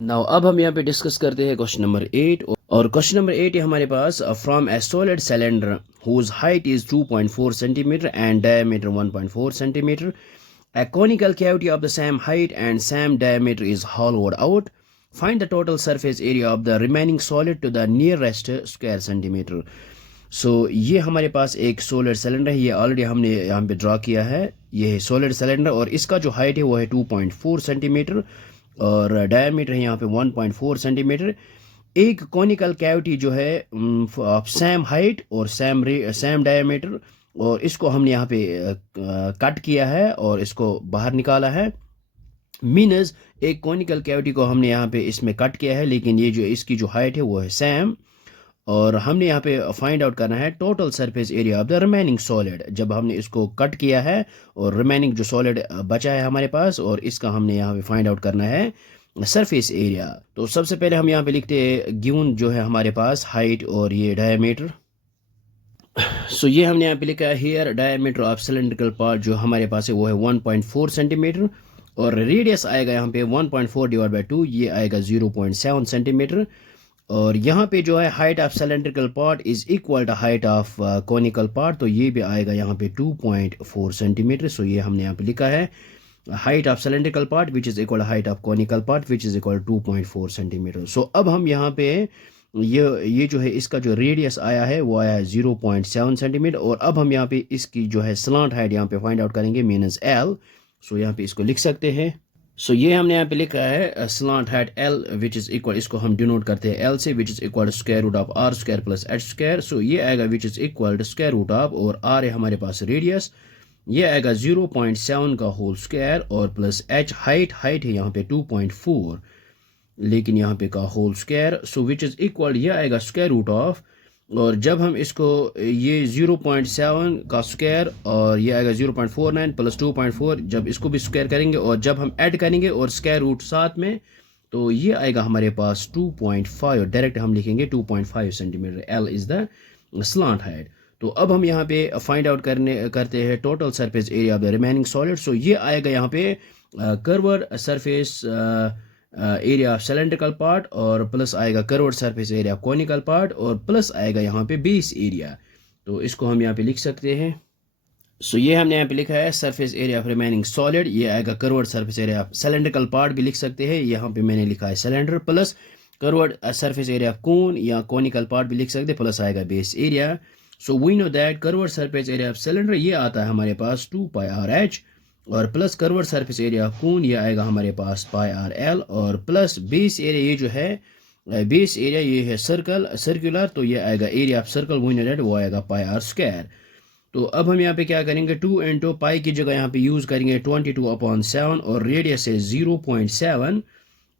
Now अब हम यहाँ पे डिस्कस करते हैं क्वेश्चन नंबर 8। और क्वेश्चन नंबर 8 है हमारे पास, from a solid cylinder whose height is 2.4 centimeter and diameter 1.4 centimeter, a conical cavity of the same height and same diameter is hollowed out. Find the total surface area of the remaining solid to the nearest square centimeter. ये हमारे पास एक solid cylinder है, ये already हमने यहाँ पे draw किया है। ये है सोलिड सिलेंडर और इसका जो हाइट है वो है 2.4 सेंटीमीटर और डायमीटर है यहाँ पे 1.4 सेंटीमीटर। एक कॉनिकल कैविटी जो है सेम हाइट और सेम डायमीटर, और इसको हमने यहाँ पे कट किया है और इसको बाहर निकाला है। मीनस एक कॉनिकल कैविटी को हमने यहाँ पे इसमें कट किया है, लेकिन ये जो इसकी जो हाइट है वो है सेम। और हमने यहाँ पे फाइंड आउट करना है total surface area of the remaining solid. जब हमने इसको कट किया है और रिमेनिंग जो सॉलिड बचा है हमारे पास, और इसका हमने यहाँ पे फाइंड आउट करना है सरफेस एरिया। तो सबसे पहले हम यहाँ पे लिखते हैं गिवन जो है हमारे पास हाइट और ये डायमीटर। ये हमने यहाँ पे लिखा है here diameter of cylindrical part जो हमारे पास है वो है 1.4 सेंटीमीटर, और रेडियस आएगा यहाँ पे 1.4 डिवाइड बाई 2, ये आएगा 0.7 सेंटीमीटर। और यहाँ पे जो है height of cylindrical part is equal to height of conical part, तो ये भी आएगा यहाँ पे 2.4 सेंटीमीटर। ये हमने यहाँ पे लिखा है height of cylindrical part which is equal height of conical part which is equal 2.4 centimetre. अब हम यहाँ पे ये जो है इसका जो रेडियस आया है वो आया है 0.7 सेंटीमीटर, और अब हम यहाँ पे इसकी जो है स्लांट हाइट यहाँ पे फाइंड आउट करेंगे मीनस एल। यहाँ पे इसको लिख सकते हैं। ये हमने यहाँ पे लिखा है slant height L which is equal, इसको हम डिनोट करते हैं एल से, which is equal square root of R square plus H square. ये आएगा which is equal square root of, और आर है हमारे पास रेडियस, ये आएगा 0.7 का होल स्क्वायर और प्लस एच हाइट है यहाँ पे 2.4 लेकिन यहाँ पे का whole square, which is equal ये आएगा स्क्वायर रूट ऑफ, और जब हम इसको ये 0.7 का स्क्वायर और ये आएगा 0.49 प्लस 2.4, जब इसको भी स्क्वायर करेंगे और जब हम ऐड करेंगे और स्क्वायर रूट साथ में, तो ये आएगा हमारे पास 2.5, डायरेक्ट हम लिखेंगे 2.5 centimetre. L is the slant height. तो अब हम यहाँ पे फाइंड आउट करते हैं total surface area of the remaining solid. ये आएगा यहाँ पे curved surface area of cylindrical part, और प्लस आएगा curved surface area of conical part, और प्लस आएगा यहाँ पे बेस एरिया। तो इसको हम यहाँ पे लिख सकते हैं। ये हमने यहाँ पे लिखा है surface area of remaining solid, ये आएगा curved surface area of cylindrical part भी लिख सकते हैं, यहाँ पे मैंने लिखा है cylinder, plus curved surface area of cone या कॉनिकल पार्ट भी लिख सकते हैं, प्लस आएगा base area. We know that curved surface area of cylinder ये आता है हमारे पास 2πr/h, और plus curved surface area of cone ये आएगा हमारे पास πr/l, और प्लस बेस एरिया ये जो है बेस एरिया ये है सर्कुलर, तो ये आएगा एरिया ऑफ सर्कल वो आएगा πr²। तो अब हम यहाँ पे क्या करेंगे 2 इंटू पाई की जगह यहाँ पे यूज़ करेंगे 22/7, और रेडियस है 0.7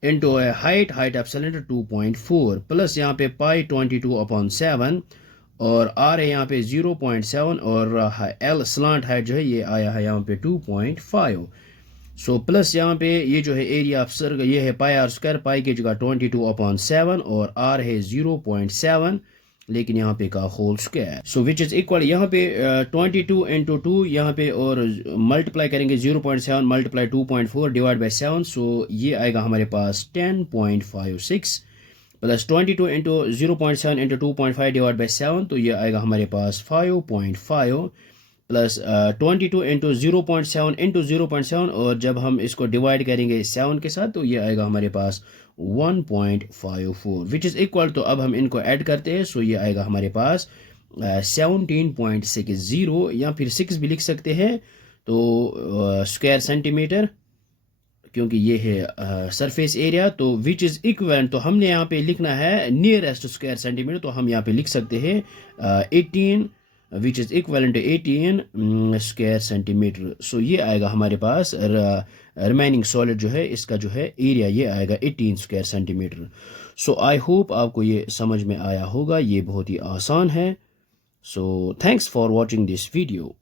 into height of cylinder 2.4 plus यहाँ पे पाई 22/7, और आर है यहाँ पे 0.7, और एल स्लांट हाइट जो है ये आया है यहाँ पे 2.5। प्लस यहाँ पे ये जो है एरिया ऑफ सर्कल ये है πr², पाई की जगह 22/7, और आर है 0.7 लेकिन यहाँ पे का whole square. Which is equal यहाँ पे 22 इंटू 2 यहाँ पे, और मल्टीप्लाई करेंगे 0.7 मल्टीप्लाई 2.4 डिवाइड बाई 7, ये आएगा हमारे पास 10.56 plus 22 into 0.7 into 2.5 divide by 7, तो ये आएगा हमारे पास 5.5 प्लस 22 इंटू 0.7 इंटू 0.7, और जब हम इसको डिवाइड करेंगे 7 के साथ, तो ये आएगा हमारे पास 1.54 विच इज़ इक्वल। तो अब हम इनको ऐड करते हैं, ये आएगा हमारे पास 17.60 या फिर 6 भी लिख सकते हैं, तो स्क्वायर सेंटीमीटर, क्योंकि ये है सरफेस एरिया। तो विच इज़ इक्वल, तो हमने यहाँ पे लिखना है नियरेस्ट स्क्वायर सेंटीमीटर, तो हम यहाँ पे लिख सकते हैं 18 which is equal to 18 square centimetre. ये आएगा हमारे पास रिमेनिंग सॉलिड जो है इसका जो है एरिया ये आएगा 18 स्क्वायर सेंटीमीटर। आई होप आपको ये समझ में आया होगा, ये बहुत ही आसान है। Thanks for watching this video.